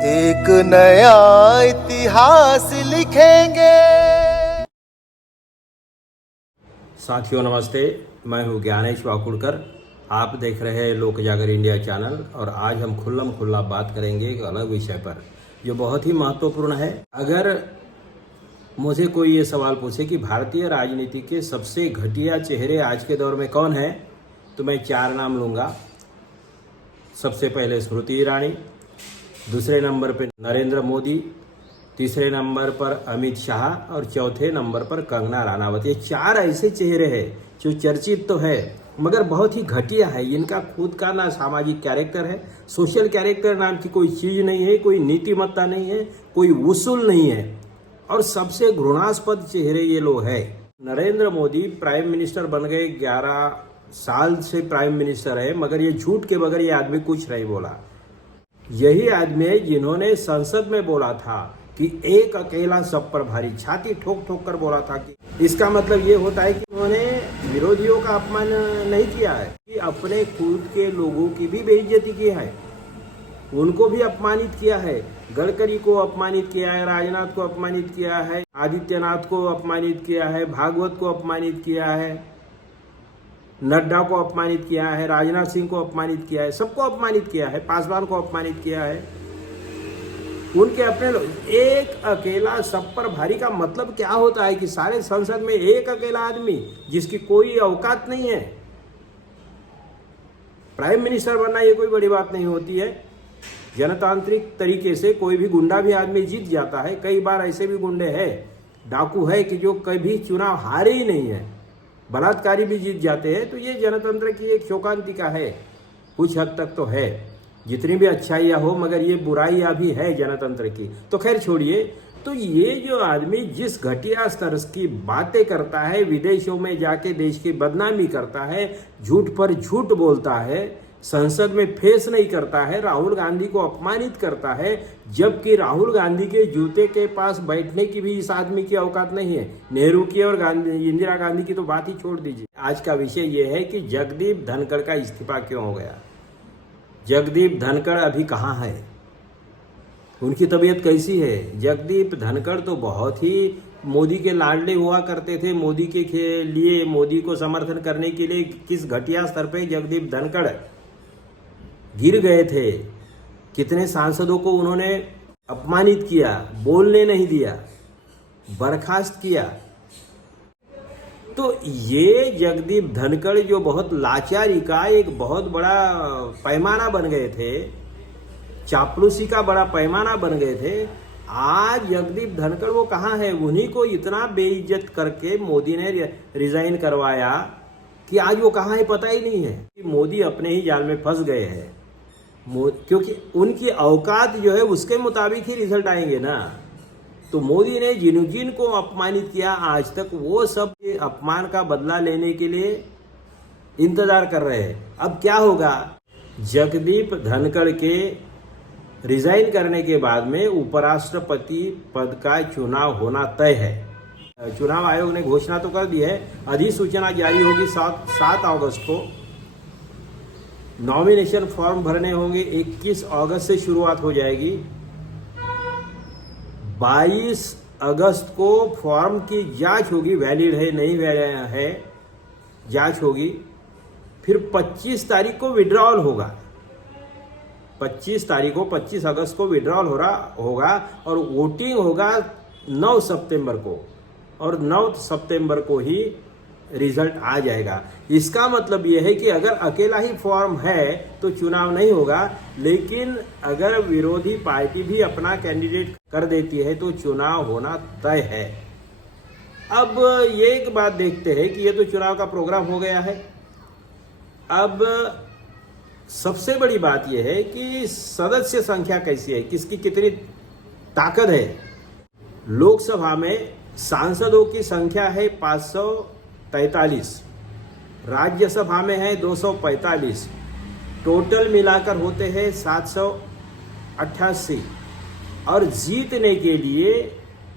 एक नया इतिहास लिखेंगे। साथियों नमस्ते, मैं हूं ज्ञानेश वाकुड़कर। आप देख रहे हैं लोक जागर इंडिया चैनल और आज हम खुल्लम खुल्ला बात करेंगे एक अलग विषय पर जो बहुत ही महत्वपूर्ण है। अगर मुझे कोई ये सवाल पूछे कि भारतीय राजनीति के सबसे घटिया चेहरे आज के दौर में कौन है, तो मैं 4 नाम लूँगा। सबसे पहले स्मृति ईरानी, दूसरे नंबर पर नरेंद्र मोदी, तीसरे नंबर पर अमित शाह और चौथे नंबर पर कंगना रनावत। ये 4 ऐसे चेहरे हैं जो चर्चित तो है मगर बहुत ही घटिया है। इनका खुद का ना सामाजिक कैरेक्टर है, सोशल कैरेक्टर नाम की कोई चीज़ नहीं है, कोई नीतिमत्ता नहीं है, कोई उसूल नहीं है और सबसे घृणास्पद चेहरे ये लोग हैं। नरेंद्र मोदी प्राइम मिनिस्टर बन गए, 11 साल से प्राइम मिनिस्टर है, मगर ये झूठ के बगैर ये आदमी कुछ नहीं बोला। यही आदमी है जिन्होंने संसद में बोला था कि एक अकेला सब पर भारी, छाती ठोक ठोक कर बोला था कि इसका मतलब ये होता है कि उन्होंने विरोधियों का अपमान नहीं किया है, कि अपने खुद के लोगों की भी बेइज्जती की है, उनको भी अपमानित किया है। गडकरी को अपमानित किया है, राजनाथ को अपमानित किया है, आदित्यनाथ को अपमानित किया है, भागवत को अपमानित किया है, नड्डा को अपमानित किया है, राजनाथ सिंह को अपमानित किया है, सबको अपमानित किया है, पासवान को अपमानित किया है। उनके अपने लोग। एक अकेला सब पर भारी का मतलब क्या होता है कि सारे संसद में एक अकेला आदमी जिसकी कोई औकात नहीं है, प्राइम मिनिस्टर बनना ये कोई बड़ी बात नहीं होती है। जनतांत्रिक तरीके से कोई भी गुंडा भी आदमी जीत जाता है। कई बार ऐसे भी गुंडे हैं, डाकू है कि जो कभी चुनाव हारे ही नहीं है, बलात्कारी भी जीत जाते हैं। तो ये जनतंत्र की एक शोकांतिका है, कुछ हद तक तो है, जितनी भी अच्छाइयाँ हो, मगर ये बुराइयाँ भी है जनतंत्र की। तो खैर छोड़िए। तो ये जो आदमी जिस घटिया स्तर की बातें करता है, विदेशों में जाके देश की बदनामी करता है, झूठ पर झूठ बोलता है, संसद में फेस नहीं करता है, राहुल गांधी को अपमानित करता है, जबकि राहुल गांधी के जूते के पास बैठने की भी इस आदमी की औकात नहीं है। नेहरू की और इंदिरा गांधी की तो बात ही छोड़ दीजिए। आज का विषय यह है कि जगदीप धनखड़ का इस्तीफा क्यों हो गया। जगदीप धनखड़ अभी कहाँ है, उनकी तबीयत कैसी है। जगदीप धनखड़ तो बहुत ही मोदी के लाडले हुआ करते थे। मोदी के लिए, मोदी को समर्थन करने के लिए किस घटिया स्तर पे जगदीप धनखड़ गिर गए थे। कितने सांसदों को उन्होंने अपमानित किया, बोलने नहीं दिया, बर्खास्त किया। तो ये जगदीप धनखड़ जो बहुत लाचारी का एक बहुत बड़ा पैमाना बन गए थे, चापलूसी का बड़ा पैमाना बन गए थे, आज जगदीप धनखड़ वो कहाँ है। उन्हीं को इतना बेइज्जत करके मोदी ने रिजाइन करवाया कि आज वो कहाँ है पता ही नहीं है। कि मोदी अपने ही जाल में फंस गए हैं, क्योंकि उनकी औकात जो है उसके मुताबिक ही रिजल्ट आएंगे ना। तो मोदी ने जिन को अपमानित किया आज तक, वो सब अपमान का बदला लेने के लिए इंतजार कर रहे हैं। अब क्या होगा, जगदीप धनखड़ के रिजाइन करने के बाद में उपराष्ट्रपति पद का चुनाव होना तय है। चुनाव आयोग ने घोषणा तो कर दी है, अधिसूचना जारी होगी 7 अगस्त को। नॉमिनेशन फॉर्म भरने होंगे, 21 अगस्त से शुरुआत हो जाएगी। 22 अगस्त को फॉर्म की जांच होगी, वैलिड है नहीं है जांच होगी। फिर 25 तारीख को विड्रॉल होगा। 25 अगस्त को विड्रॉल होगा और वोटिंग होगा 9 सितंबर को, और 9 सितंबर को ही रिजल्ट आ जाएगा। इसका मतलब यह है कि अगर अकेला ही फॉर्म है तो चुनाव नहीं होगा, लेकिन अगर विरोधी पार्टी भी अपना कैंडिडेट कर देती है तो चुनाव होना तय है। अब ये एक बात देखते हैं कि ये तो चुनाव का प्रोग्राम हो गया है। अब सबसे बड़ी बात यह है कि सदस्य संख्या कैसी है, किसकी कितनी ताकत है। लोकसभा में सांसदों की संख्या है 543, राज्यसभा में है 245, टोटल मिलाकर होते हैं 788, और जीतने के लिए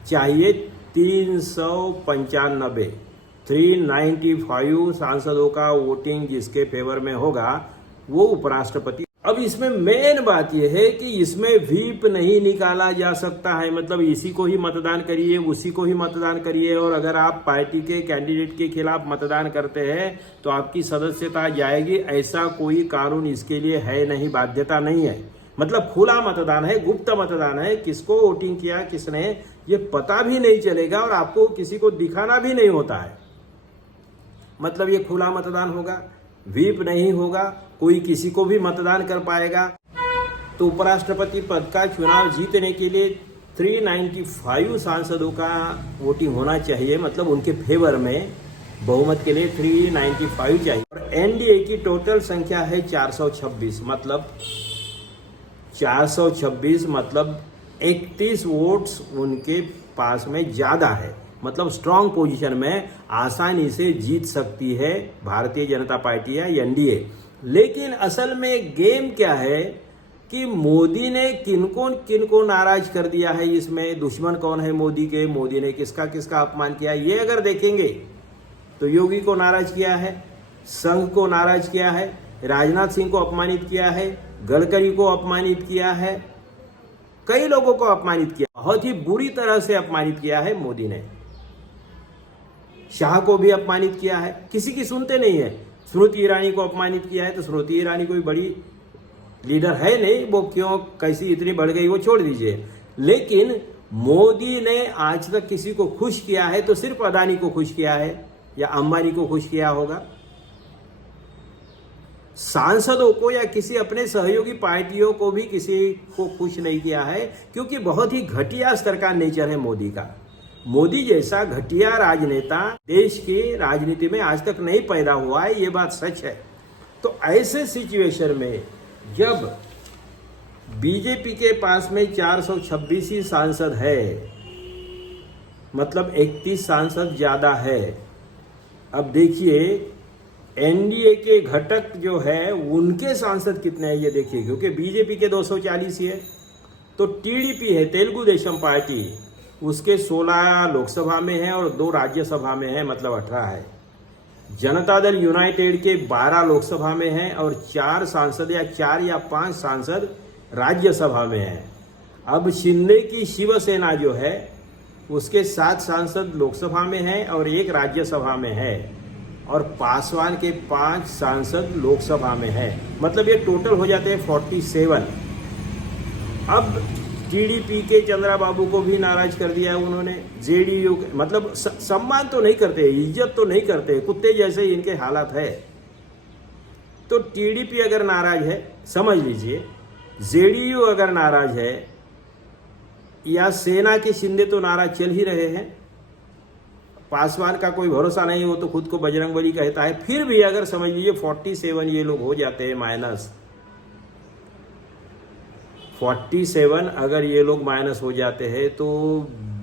चाहिए 395 सांसदों का वोटिंग जिसके फेवर में होगा वो उपराष्ट्रपति। अब अब इसमें मेन बात यह है कि इसमें व्हीप नहीं निकाला जा सकता है, मतलब इसी को ही मतदान करिए, उसी को ही मतदान करिए, और अगर आप पार्टी के कैंडिडेट के खिलाफ मतदान करते हैं तो आपकी सदस्यता जाएगी, ऐसा कोई कानून इसके लिए है नहीं, बाध्यता नहीं है। मतलब खुला मतदान है, गुप्त मतदान है, किसको वोटिंग किया किसने ये पता भी नहीं चलेगा और आपको किसी को दिखाना भी नहीं होता है। मतलब ये खुला मतदान होगा, व्हीप नहीं होगा, कोई किसी को भी मतदान कर पाएगा। तो उपराष्ट्रपति पद का चुनाव जीतने के लिए 395 सांसदों का वोटिंग होना चाहिए, मतलब उनके फेवर में बहुमत के लिए 395 चाहिए। और एनडीए की टोटल संख्या है 426, मतलब 426 मतलब 31 वोट्स उनके पास में ज्यादा है, मतलब स्ट्रांग पोजीशन में आसानी से जीत सकती है भारतीय जनता पार्टी या एनडीए। लेकिन असल में गेम क्या है कि मोदी ने किनको नाराज कर दिया है, इसमें दुश्मन कौन है मोदी के, मोदी ने किसका किसका अपमान किया, ये अगर देखेंगे तो योगी को नाराज किया है, संघ को नाराज किया है, राजनाथ सिंह को अपमानित किया है, गडकरी को अपमानित किया है, कई लोगों को अपमानित किया, बहुत ही बुरी तरह से अपमानित किया है मोदी ने। शाह को भी अपमानित किया है, किसी की सुनते नहीं है। स्मृति ईरानी को अपमानित किया है, तो स्मृति ईरानी कोई बड़ी लीडर है नहीं, वो क्यों कैसी इतनी बढ़ गई वो छोड़ दीजिए। लेकिन मोदी ने आज तक किसी को खुश किया है तो सिर्फ अदानी को खुश किया है या अंबानी को खुश किया होगा। सांसदों को या किसी अपने सहयोगी पार्टियों को भी किसी को खुश नहीं किया है, क्योंकि बहुत ही घटिया स्तर का नेचर है मोदी का। मोदी जैसा घटिया राजनेता देश की राजनीति में आज तक नहीं पैदा हुआ है, ये बात सच है। तो ऐसे सिचुएशन में जब बीजेपी के पास में 426 ही सांसद है, मतलब 31 सांसद ज्यादा है। अब देखिए एनडीए के घटक जो है उनके सांसद कितने हैं ये देखिए, क्योंकि बीजेपी के 240 ही है। तो टीडीपी है, तेलुगु देशम पार्टी, उसके 16 लोकसभा में है और 2 राज्यसभा में है, मतलब 18 है। जनता दल यूनाइटेड के 12 लोकसभा में है और 4 सांसद या 4 या 5 सांसद राज्यसभा में है। अब शिंदे की शिवसेना जो है उसके 7 सांसद लोकसभा में है और 1 राज्यसभा में है, और पासवान के 5 सांसद लोकसभा में है, मतलब ये टोटल हो जाते हैं 47। अब टीडीपी के चंद्रा बाबू को भी नाराज कर दिया है उन्होंने, जेडीयू मतलब सम्मान तो नहीं करते, इज्जत तो नहीं करते, कुत्ते जैसे इनके हालात है। तो टीडीपी अगर नाराज है समझ लीजिए, जेडीयू अगर नाराज है, या सेना के शिंदे तो नाराज चल ही रहे हैं, पासवान का कोई भरोसा नहीं, वो तो खुद को बजरंगबली कहता है। फिर भी अगर समझ लीजिए 47 ये लोग हो जाते हैं माइनस, 47 अगर ये लोग माइनस हो जाते हैं तो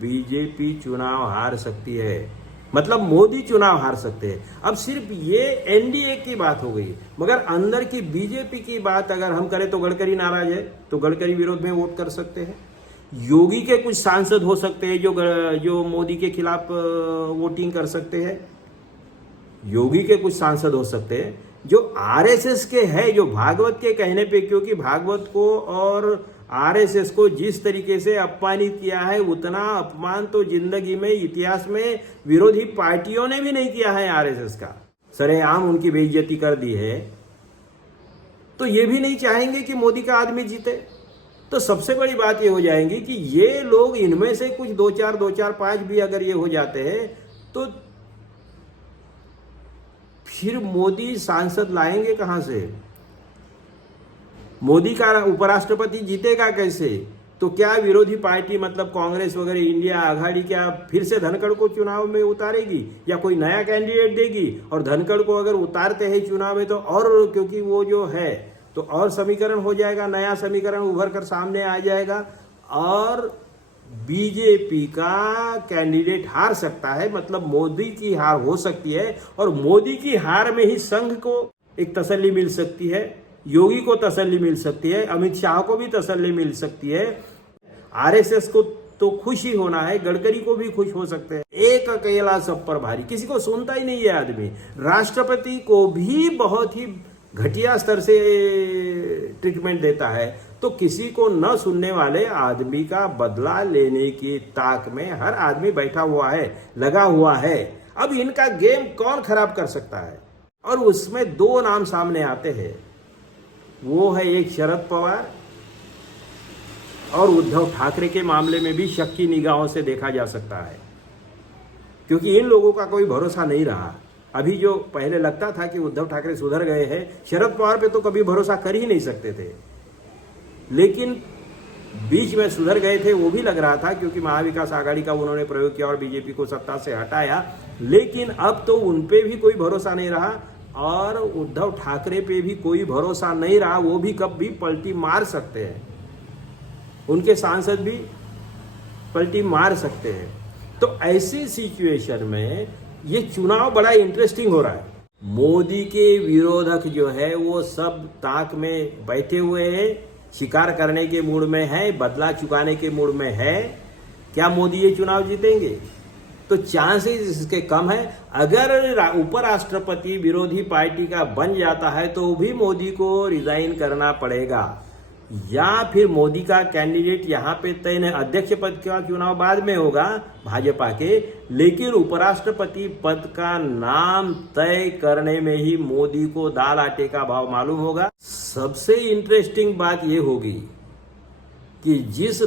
बीजेपी चुनाव हार सकती है, मतलब मोदी चुनाव हार सकते हैं। अब सिर्फ ये एनडीए की बात हो गई, मगर अंदर की बीजेपी की बात अगर हम करें तो गडकरी नाराज है तो गडकरी विरोध में वोट कर सकते हैं। योगी के कुछ सांसद हो सकते हैं जो मोदी के खिलाफ वोटिंग कर सकते हैं, योगी के कुछ सांसद हो सकते हैं जो आरएसएस के हैं, जो भागवत के कहने पे, क्योंकि भागवत को और आरएसएस को जिस तरीके से अपमानित किया है उतना अपमान तो जिंदगी में इतिहास में विरोधी पार्टियों ने भी नहीं किया है आरएसएस का। सरेआम उनकी बेइज्जती कर दी है, तो ये भी नहीं चाहेंगे कि मोदी का आदमी जीते। तो सबसे बड़ी बात ये हो जाएगी कि ये लोग इनमें से कुछ 2-4, 5 भी अगर ये हो जाते हैं तो फिर मोदी सांसद लाएंगे कहां से? मोदी का उपराष्ट्रपति जीतेगा कैसे? तो क्या विरोधी पार्टी मतलब कांग्रेस वगैरह इंडिया आघाड़ी क्या फिर से धनखड़ को चुनाव में उतारेगी या कोई नया कैंडिडेट देगी? और धनखड़ को अगर उतारते हैं चुनाव में तो और, क्योंकि वो जो है तो और समीकरण हो जाएगा, नया समीकरण उभर कर सामने आ जाएगा और बीजेपी का कैंडिडेट हार सकता है, मतलब मोदी की हार हो सकती है। और मोदी की हार में ही संघ को एक तसल्ली मिल सकती है, योगी को तसल्ली मिल सकती है, अमित शाह को भी तसल्ली मिल सकती है, आरएसएस को तो खुश ही होना है, गडकरी को भी खुश हो सकते हैं। एक अकेला सब पर भारी, किसी को सुनता ही नहीं है आदमी। राष्ट्रपति को भी बहुत ही घटिया स्तर से ट्रीटमेंट देता है, तो किसी को न सुनने वाले आदमी का बदला लेने की ताक में हर आदमी बैठा हुआ है, लगा हुआ है। अब इनका गेम कौन खराब कर सकता है? और उसमें दो नाम सामने आते हैं, वो है एक शरद पवार, और उद्धव ठाकरे के मामले में भी शक की निगाहों से देखा जा सकता है, क्योंकि इन लोगों का कोई भरोसा नहीं रहा। अभी जो पहले लगता था कि उद्धव ठाकरे सुधर गए हैं, शरद पवार पे तो कभी भरोसा कर ही नहीं सकते थे, लेकिन बीच में सुधर गए थे, वो भी लग रहा था, क्योंकि महाविकास आघाड़ी का उन्होंने प्रयोग किया और बीजेपी को सत्ता से हटाया। लेकिन अब तो उन पे भी कोई भरोसा नहीं रहा, और उद्धव ठाकरे पे भी कोई भरोसा नहीं रहा। वो भी कब भी पलटी मार सकते हैं, उनके सांसद भी पलटी मार सकते हैं। तो ऐसी सिचुएशन में ये चुनाव बड़ा इंटरेस्टिंग हो रहा है। मोदी के विरोधक जो है वो सब ताक में बैठे हुए हैं, शिकार करने के मूड में है, बदला चुकाने के मूड में है। क्या मोदी ये चुनाव जीतेंगे? तो चांसेस इसके कम है। अगर उपराष्ट्रपति विरोधी पार्टी का बन जाता है तो भी मोदी को रिजाइन करना पड़ेगा, या फिर मोदी का कैंडिडेट यहाँ पे तय नहीं। अध्यक्ष पद का चुनाव बाद में होगा भाजपा के, लेकिन उपराष्ट्रपति पद का नाम तय करने में ही मोदी को दाल आटे का भाव मालूम होगा। सबसे इंटरेस्टिंग बात यह होगी कि जिस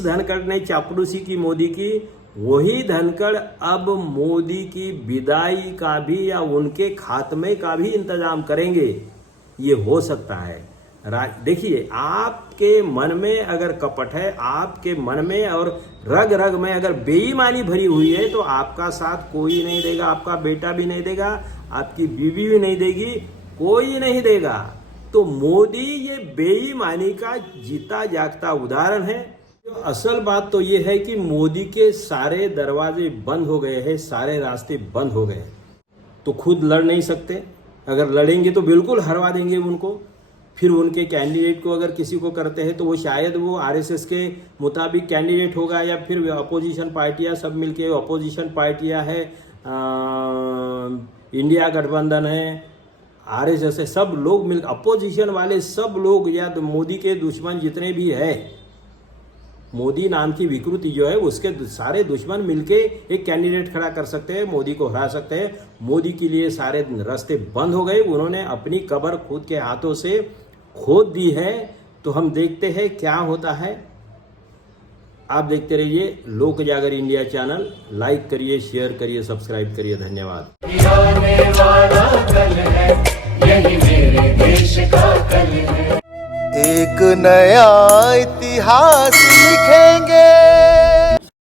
धनखड़ ने चापलूसी की मोदी की, वही धनखड़ अब मोदी की विदाई का भी या उनके खात्मे का भी इंतजाम करेंगे। ये हो सकता है। देखिए, आपके मन में अगर कपट है, आपके मन में और रग रग में अगर बेईमानी भरी हुई है, तो आपका साथ कोई नहीं देगा, आपका बेटा भी नहीं देगा, आपकी बीवी भी नहीं देगी, कोई नहीं देगा। तो मोदी ये बेईमानी का जीता जागता उदाहरण है। असल बात तो ये है कि मोदी के सारे दरवाजे बंद हो गए हैं, सारे रास्ते बंद हो गए, तो खुद लड़ नहीं सकते। अगर लड़ेंगे तो बिल्कुल हरवा देंगे उनको। फिर उनके कैंडिडेट को अगर किसी को करते हैं तो वो शायद वो आरएसएस के मुताबिक कैंडिडेट होगा, या फिर अपोजिशन पार्टियां सब मिलके, अपोजिशन पार्टियां है, इंडिया गठबंधन है, आरएसएस है, सब लोग मिल, अपोजिशन वाले सब लोग, या तो मोदी के दुश्मन जितने भी है, मोदी नाम की विकृति जो है उसके सारे दुश्मन मिलके एक कैंडिडेट खड़ा कर सकते हैं, मोदी को हरा सकते हैं। मोदी के लिए सारे रास्ते बंद हो गए, उन्होंने अपनी कब्र खुद के हाथों से खोद दी है। तो हम देखते हैं क्या होता है। आप देखते रहिए लोक जागर इंडिया चैनल। लाइक करिए, शेयर करिए, सब्सक्राइब करिए। धन्यवाद। आने वाला कल है, यही मेरे देश का कल है। एक नया इतिहास लिखेंगे।